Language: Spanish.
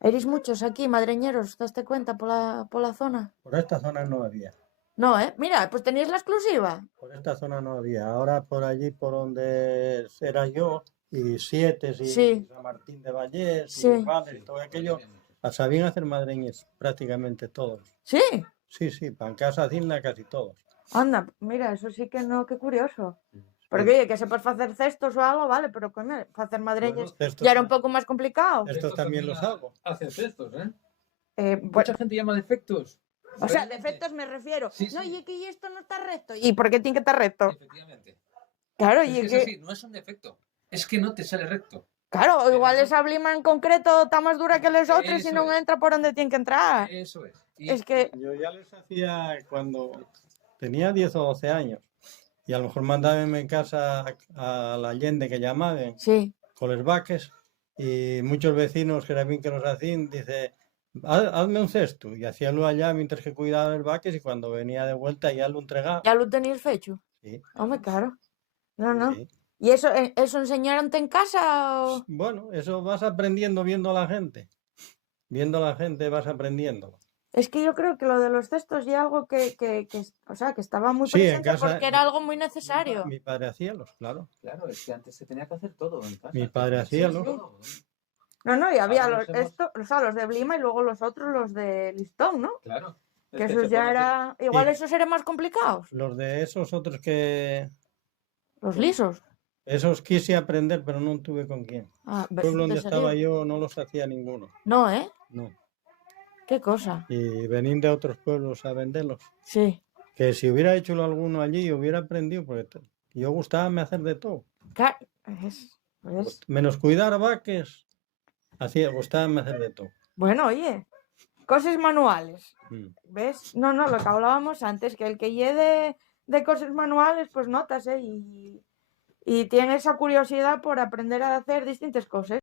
¿Eres muchos aquí, madreñeros? ¿Daste cuenta por la zona? Por esta zona no había. No, ¿eh? Mira, pues tenéis la exclusiva. Por esta zona no había. Ahora por allí, por donde era yo, y Sietes y Sí, San Martín de Vallés sí. y Vales y todo aquello, sabían hacer madreñes prácticamente todos. Sí, Sí, sí, pancasa, hacienda casi todos. anda, mira, eso sí que no, qué curioso. Porque oye, que sepas hacer cestos o algo, vale, pero coño, hacer madreñes Bueno, cestos ya era un poco más complicado. Estos también los hago. Hacen cestos, ¿eh? Bueno, Mucha gente llama defectos. o sea, defectos me refiero. Sí, No, sí. y que esto no está recto. ¿Y por qué tiene que estar recto? Efectivamente. Claro, Es y que es que... así, no es un defecto. Es que no te sale recto. Claro, igual no- esa blima en concreto está más dura que los otros y Eso no es. entra por donde tiene que entrar. Eso es. Es que... Yo ya les hacía cuando tenía 10 o 12 años. Y a lo mejor mandaba en casa a la Allende que llamaban Sí. con los vaques. Y muchos vecinos que eran bien que los hacían, dice, hazme un cesto. Y hacíalo allá mientras que cuidaba los vaques y cuando venía de vuelta ya lo entregaba. ¿Ya lo tenéis fecho? Sí, Hombre, claro. No, no. sí. ¿Y eso enseñaronte en casa o...? Bueno, eso vas aprendiendo viendo a la gente. Viendo a la gente vas aprendiendo. Es que yo creo que lo de los cestos ya algo o sea, que estaba muy Sí, en presente casa- porque era algo muy necesario. Mi padre hacía los, claro. Claro, es que antes se tenía que hacer todo en casa. Mi padre hacía los. Todo. No, y había Ahora los, nos hemos- o sea, los de Blima y luego los otros, los de Listón, ¿no? Claro. Es Que se esos ya puede hacer- era... Igual Sí. esos eran más complicados. Los de esos otros que... Los lisos. Esos quise aprender, pero no tuve con quién. Ah, El pueblo donde ¿en serio? estaba yo no los hacía ninguno. No, ¿eh? No. Qué cosa. Y venían de otros pueblos a venderlos. Sí. Que si hubiera hecho alguno allí, hubiera aprendido, porque yo gustaba me hacer de todo. Claro. ¿Ves? Menos cuidar vaques, gustaba me hacer de todo. Bueno, oye, cosas manuales. Mm. ¿Ves? No, lo que hablábamos antes, que el que lleve de cosas manuales, pues notas, ¿eh? Y tiene esa curiosidad por aprender a hacer distintas cosas.